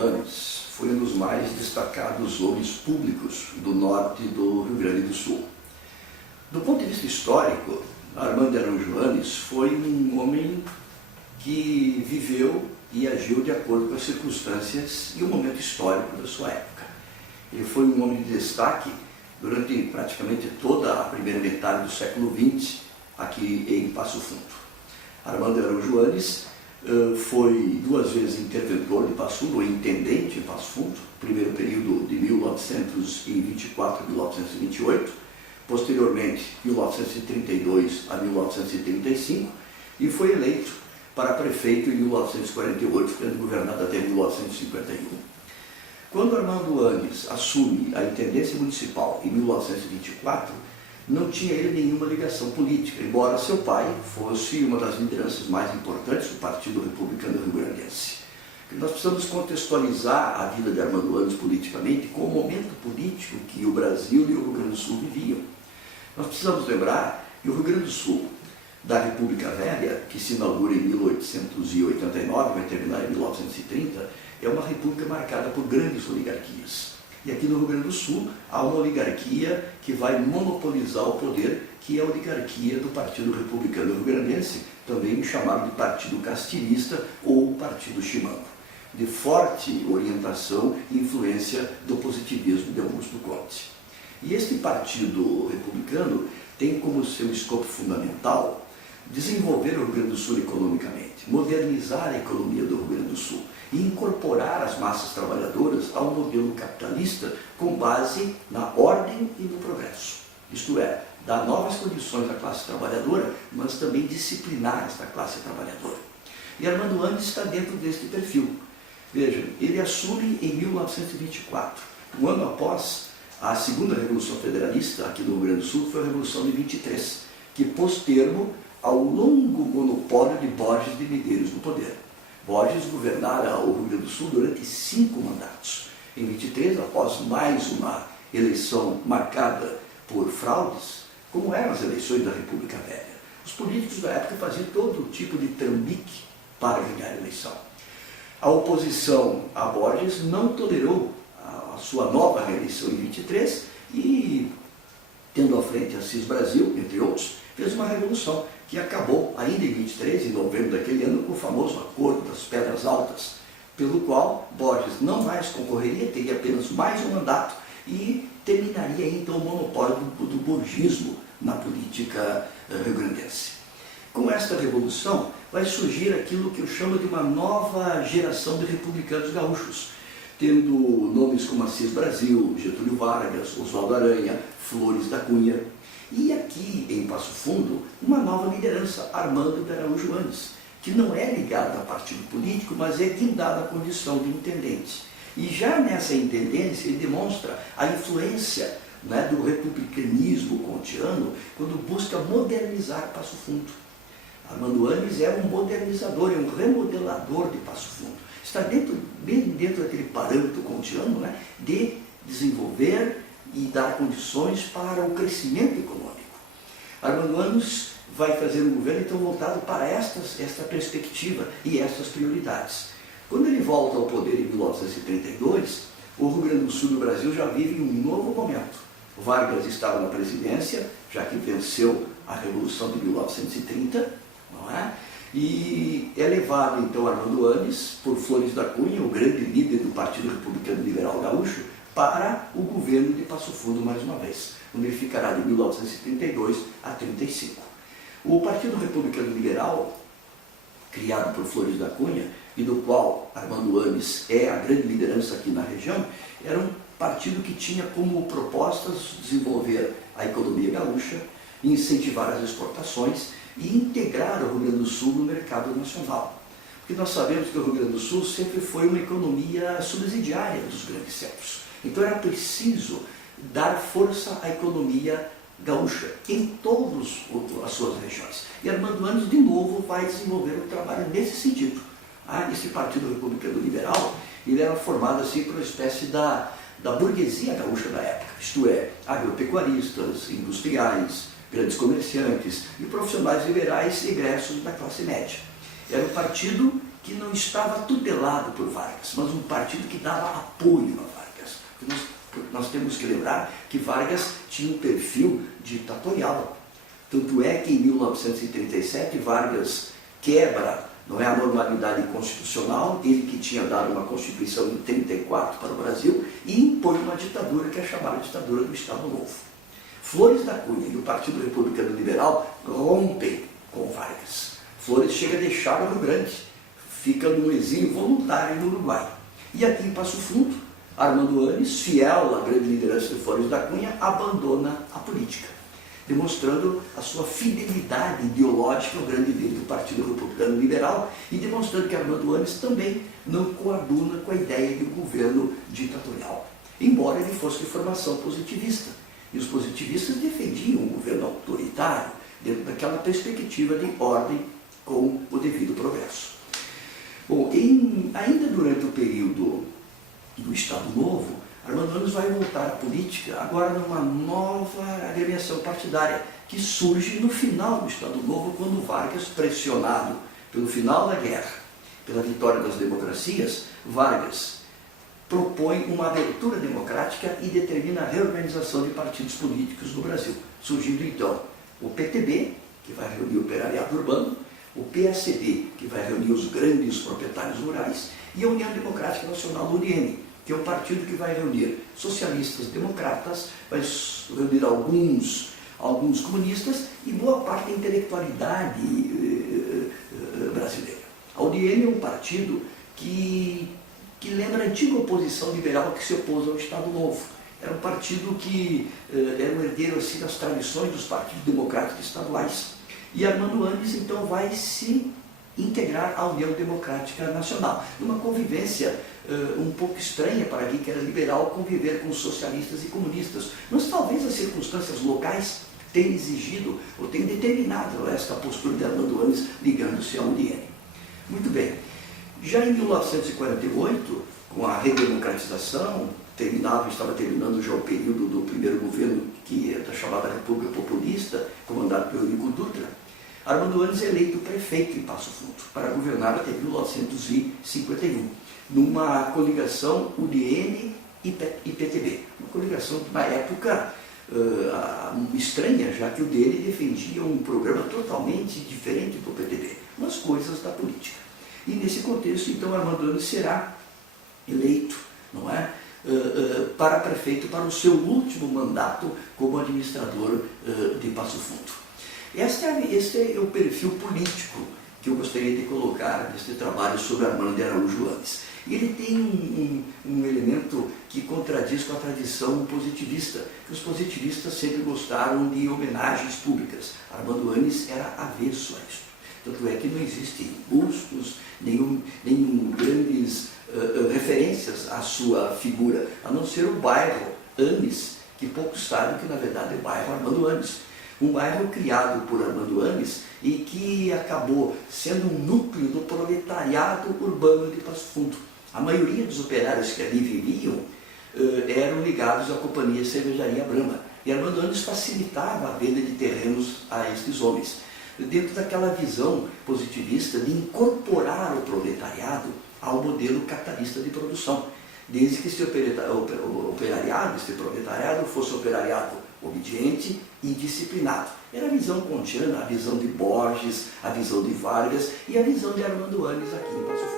Anes foi um dos mais destacados homens públicos do norte do Rio Grande do Sul. Do ponto de vista histórico, Armando de Araújo Anes foi um homem que viveu e agiu de acordo com as circunstâncias e o momento histórico da sua época. Ele foi um homem de destaque durante praticamente toda a primeira metade do século XX aqui em Passo Fundo. Armando de Araújo Anes foi 2 vezes interventor de Passo Fundo, ou intendente em Passo Fundo, primeiro período de 1924 a 1928, posteriormente 1932 a 1935, e foi eleito para prefeito em 1948, tendo governado até 1951. Quando Armando Anes assume a intendência municipal em 1924, não tinha ele nenhuma ligação política, embora seu pai fosse uma das lideranças mais importantes do Partido Republicano Rio-Grandense. Nós precisamos contextualizar a vida de Armando Anes politicamente com o momento político que o Brasil e o Rio Grande do Sul viviam. Nós precisamos lembrar que o Rio Grande do Sul, da República Velha, que se inaugura em 1889, vai terminar em 1930, é uma república marcada por grandes oligarquias. E aqui no Rio Grande do Sul há uma oligarquia que vai monopolizar o poder, que é a oligarquia do Partido Republicano Rio-Grandense, também chamado de Partido Castilhista ou Partido Chimango, de forte orientação e influência do positivismo de Augusto Conte. E este Partido Republicano tem como seu escopo fundamental desenvolver o Rio Grande do Sul economicamente, modernizar a economia do Rio Grande do Sul e incorporar as massas trabalhadoras ao modelo capitalista com base na ordem e no progresso. Isto é, dar novas condições à classe trabalhadora, mas também disciplinar esta classe trabalhadora. E Armando Anes está dentro deste perfil. Vejam, ele assume em 1924, um ano após a segunda Revolução Federalista aqui no Rio Grande do Sul, que foi a Revolução de 23, que pôs termo ao longo monopólio de Borges de Medeiros no poder. Borges governara o Rio Grande do Sul durante 5 mandatos. Em 23, após mais uma eleição marcada por fraudes, como eram as eleições da República Velha, os políticos da época faziam todo tipo de trambique para ganhar a eleição. A oposição a Borges não tolerou a sua nova reeleição em 23 e, tendo à frente Assis Brasil, entre outros, fez uma revolução que acabou ainda em 23, em novembro daquele ano, com o famoso Acordo das Pedras Altas, pelo qual Borges não mais concorreria, teria apenas mais um mandato e terminaria então o monopólio do borgismo na política rio-grandense. Com esta revolução vai surgir aquilo que eu chamo de uma nova geração de republicanos gaúchos, tendo nomes como Assis Brasil, Getúlio Vargas, Oswaldo Aranha, Flores da Cunha. E aqui em Passo Fundo, uma nova liderança, Armando de Araújo Anes, que não é ligada a partido político, mas é guindada à condição de intendente. E já nessa intendência ele demonstra a influência, do republicanismo kantiano quando busca modernizar Passo Fundo. Armando Anes é um modernizador, é um remodelador de Passo Fundo. Está bem dentro daquele parâmetro kantiano, de desenvolver e dar condições para o crescimento econômico. Armando Anes vai fazer um governo então voltado para esta perspectiva e estas prioridades. Quando ele volta ao poder em 1932, o Rio Grande do Sul do Brasil já vive um novo momento. Vargas estava na presidência, já que venceu a Revolução de 1930, não é? E é levado então Armando Anes por Flores da Cunha, o grande líder do Partido Republicano Liberal Gaúcho, para o governo de Passo Fundo mais uma vez, onde ele ficará de 1932 a 35. O Partido Republicano Liberal, criado por Flores da Cunha, e do qual Armando Anes é a grande liderança aqui na região, era um partido que tinha como propostas desenvolver a economia gaúcha, incentivar as exportações e integrar o Rio Grande do Sul no mercado nacional. Porque nós sabemos que o Rio Grande do Sul sempre foi uma economia subsidiária dos grandes centros. Então era preciso dar força à economia gaúcha em todas as suas regiões. E Armando Anes, de novo, vai desenvolver um trabalho nesse sentido. Esse Partido Republicano Liberal, ele era formado assim por uma espécie da burguesia gaúcha da época, isto é, agropecuaristas, industriais, grandes comerciantes e profissionais liberais egressos da classe média. Era um partido que não estava tutelado por Vargas, mas um partido que dava apoio a Vargas. Nós temos que lembrar que Vargas tinha um perfil ditatorial. Tanto é que em 1937 Vargas quebra, não é, a normalidade constitucional, ele que tinha dado uma Constituição em 34 para o Brasil, e impõe uma ditadura que é chamada ditadura do Estado Novo. Flores da Cunha e o Partido Republicano Liberal rompem com Vargas. Flores chega a deixar o Rio Grande, fica no exílio voluntário no Uruguai. E aqui em Passo Fundo, Armando Annes, fiel à grande liderança de Flores da Cunha, abandona a política, demonstrando a sua fidelidade ideológica ao grande líder do Partido Republicano Liberal e demonstrando que Armando Annes também não coaduna com a ideia de um governo ditatorial, embora ele fosse de formação positivista. E os positivistas defendiam um governo autoritário dentro daquela perspectiva de ordem com o devido progresso. Bom, ainda durante o período do Estado Novo, Armando Annes vai voltar à política, agora numa nova agremiação partidária, que surge no final do Estado Novo, quando Vargas, pressionado pelo final da guerra, pela vitória das democracias, Vargas propõe uma abertura democrática e determina a reorganização de partidos políticos no Brasil, surgindo então o PTB, que vai reunir o operariado urbano, o PSB, que vai reunir os grandes proprietários rurais, e a União Democrática Nacional, UDN, que é um partido que vai reunir socialistas, democratas, vai reunir alguns comunistas e boa parte da intelectualidade brasileira. A UDN é um partido que lembra a antiga oposição liberal que se opôs ao Estado Novo. Era um partido que era um herdeiro assim, das tradições dos partidos democráticos estaduais. E Armando Annes, então, vai se integrar à União Democrática Nacional, numa convivência um pouco estranha para alguém que era liberal conviver com socialistas e comunistas, mas talvez as circunstâncias locais tenham exigido ou tenham determinado esta postura de Armando Annes ligando-se à UDN. Muito bem, já em 1948, com a redemocratização, estava terminando já o período do primeiro governo, que é da chamada República Populista, comandado pelo Eurico Dutra, Armando Annes é eleito prefeito em Passo Fundo, para governar até 1951, numa coligação UDN e PTB. Uma coligação que, na época, estranha, já que o UDN defendia um programa totalmente diferente do PTB, umas coisas da política. E nesse contexto, então, Armando Annes será eleito, não é, para prefeito para o seu último mandato como administrador de Passo Fundo. Este é o perfil político que eu gostaria de colocar neste trabalho sobre Armando de Araújo Annes. Ele tem um elemento que contradiz com a tradição positivista. Os positivistas sempre gostaram de homenagens públicas. Armando Annes era avesso a isso. Tanto é que não existem bustos, nenhum grandes referências à sua figura, a não ser o bairro Annes, que poucos sabem que na verdade é o bairro Armando Annes. Um bairro criado por Armando Annes e que acabou sendo um núcleo do proletariado urbano de Passo Fundo. A maioria dos operários que ali viviam eram ligados à companhia Cervejaria Brahma. E Armando Annes facilitava a venda de terrenos a estes homens, dentro daquela visão positivista de incorporar o proletariado ao modelo capitalista de produção, desde que esse proletariado fosse operariado obediente e disciplinado. Era a visão kantiana, a visão de Borges, a visão de Vargas e a visão de Armando Annes aqui em Passo Fundo.